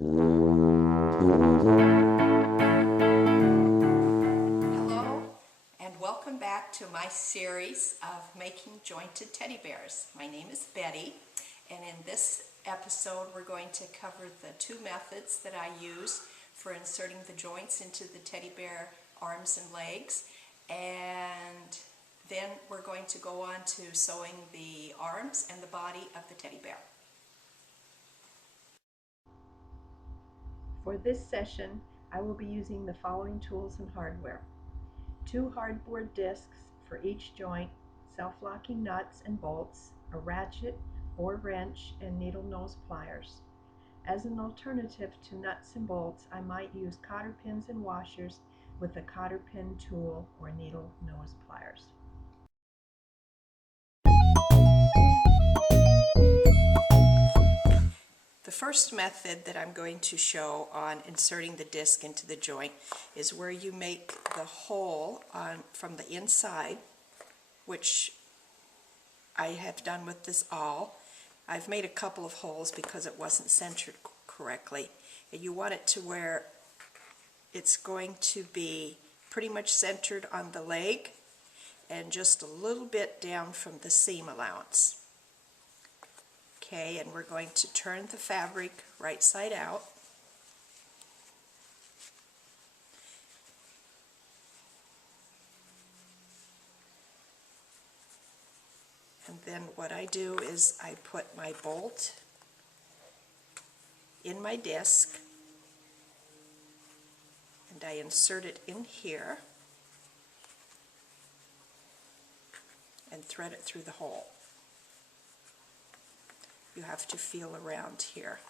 Hello, and welcome back to my series of making jointed teddy bears. My name is Betty, and in this episode we're going to cover the two methods that I use for inserting the joints into the teddy bear arms and legs, and then we're going to go on to sewing the arms and the body of the teddy bear. For this session, I will be using the following tools and hardware: 2 hardboard discs for each joint, self-locking nuts and bolts, a ratchet or wrench, and needle nose pliers. As an alternative to nuts and bolts, I might use cotter pins and washers with a cotter pin tool or needle nose pliers. The first method that I'm going to show on inserting the disc into the joint is where you make the hole from the inside, which I have done with this awl. I've made a couple of holes because it wasn't centered correctly. And you want it to where it's going to be pretty much centered on the leg and just a little bit down from the seam allowance. Okay, and we're going to turn the fabric right side out. And then what I do is I put my bolt in my disc and I insert it in here and thread it through the hole. You have to feel around here.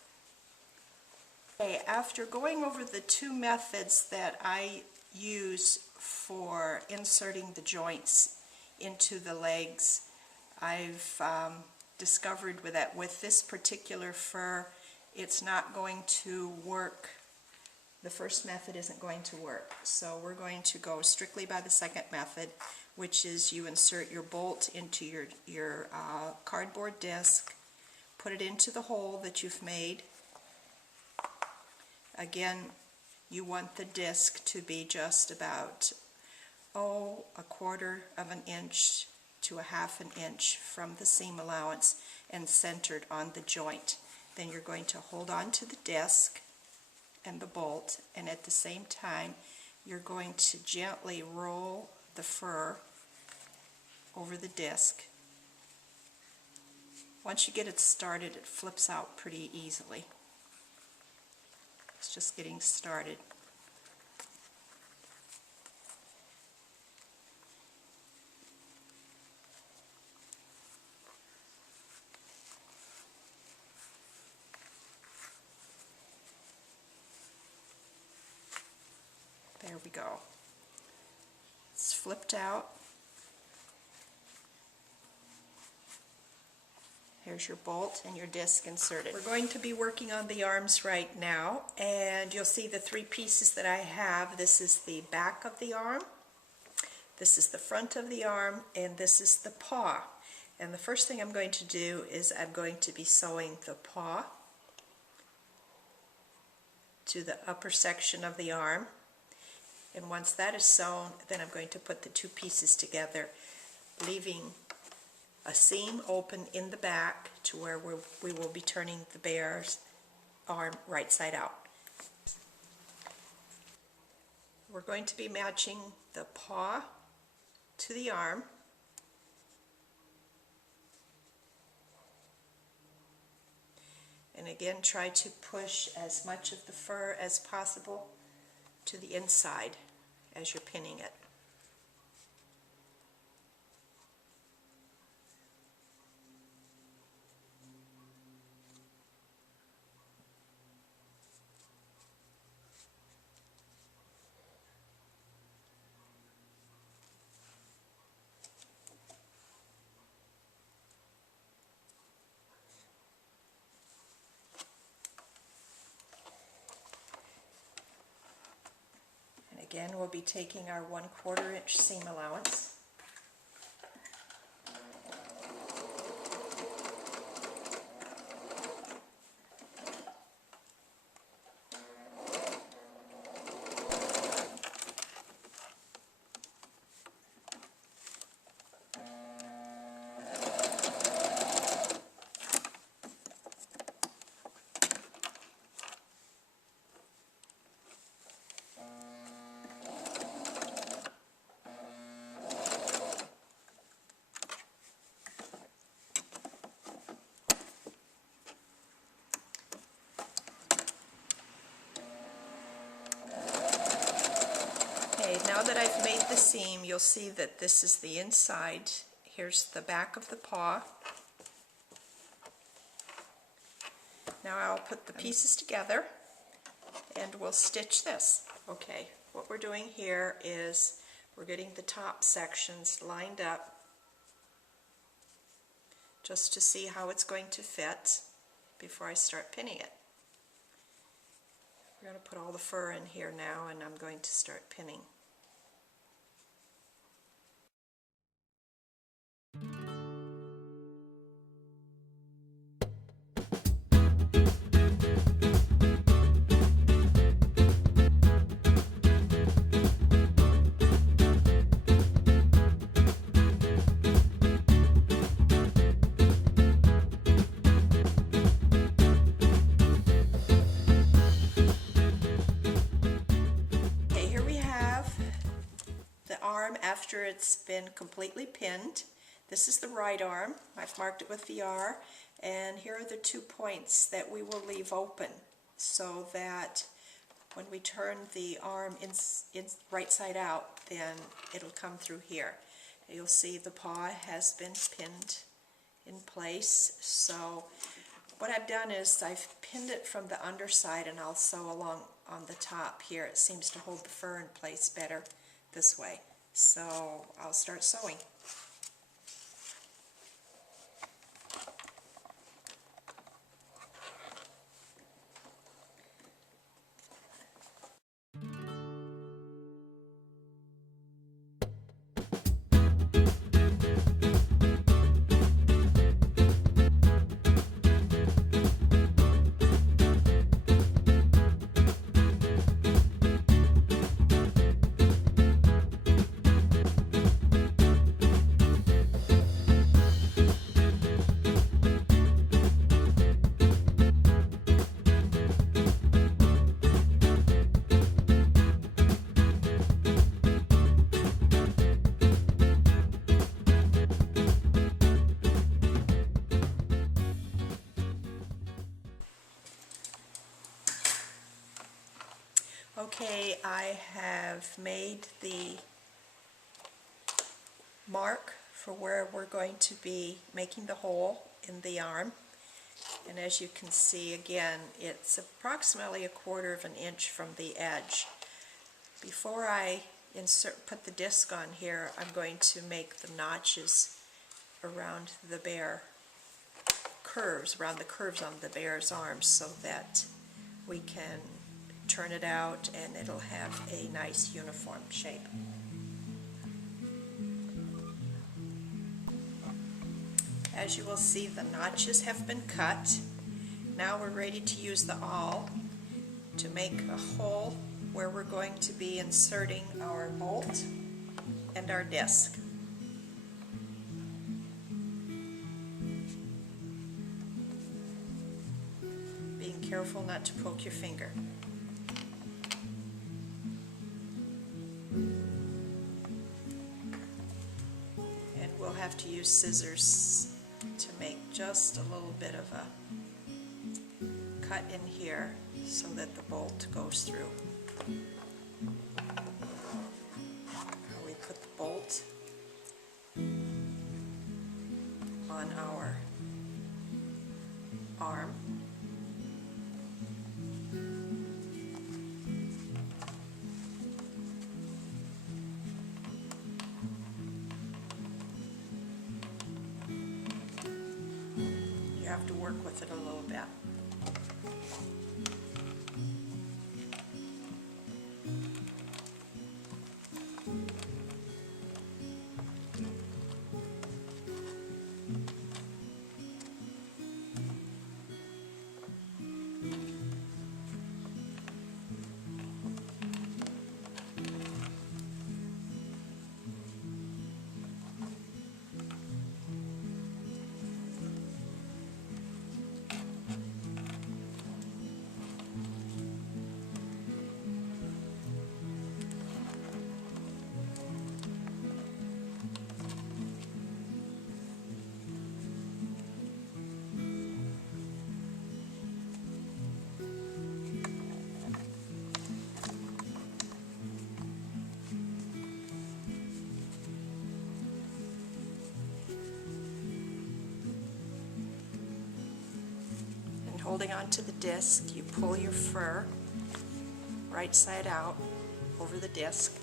Okay, after going over the two methods that I use for inserting the joints into the legs, I've discovered that with this particular fur, it's not going to work. The first method isn't going to work. So we're going to go strictly by the second method, which is you insert your bolt into your cardboard disc, put it into the hole that you've made. Again, you want the disc to be just about, a quarter of an inch to a half an inch from the seam allowance and centered on the joint. Then you're going to hold on to the disc and the bolt, and at the same time you're going to gently roll the fur over the disc. Once you get it started, it flips out pretty easily. It's just getting started. There we go. It's flipped out. Here's your bolt and your disc inserted. We're going to be working on the arms right now, and you'll see the 3 pieces that I have. This is the back of the arm, this is the front of the arm, and this is the paw. And the first thing I'm going to do is I'm going to be sewing the paw to the upper section of the arm. And once that is sewn, then I'm going to put the 2 pieces together, leaving a seam open in the back to where we will be turning the bear's arm right side out. We're going to be matching the paw to the arm. And again, try to push as much of the fur as possible to the inside as you're pinning it. Again, we'll be taking our 1/4 inch seam allowance. now that I've made the seam, you'll see that this is the inside. Here's the back of the paw. Now I'll put the pieces together and we'll stitch this. Okay, what we're doing here is we're getting the top sections lined up just to see how it's going to fit before I start pinning it. We're going to put all the fur in here now, and I'm going to start pinning. After it's been completely pinned. This is the right arm. I've marked it with VR, and here are the 2 points that we will leave open so that when we turn the arm in right side out, then it'll come through here. You'll see the paw has been pinned in place. So what I've done is I've pinned it from the underside, and I'll sew along on the top here. It seems to hold the fur in place better this way. So I'll start sewing. Okay, I have made the mark for where we're going to be making the hole in the arm, and as you can see, again, it's approximately 1/4 of an inch from the edge. Before I put the disc on here, I'm going to make the notches around the bear curves, around the curves on the bear's arms, so that we can turn it out and it'll have a nice uniform shape. As you will see, the notches have been cut. Now we're ready to use the awl to make a hole where we're going to be inserting our bolt and our disc. Being careful not to poke your finger. And we'll have to use scissors to make just a little bit of a cut in here so that the bolt goes through. We put the bolt on our arm. You have to work with it a little bit. holding onto the disc, you pull your fur right side out over the disc.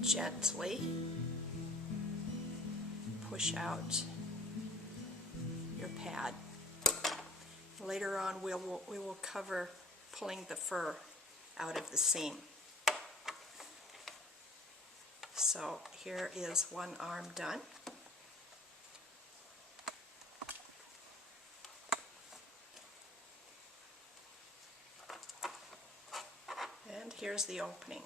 Gently push out your pad. Later on we will cover pulling the fur out of the seam. So here is one arm done. And here's the opening.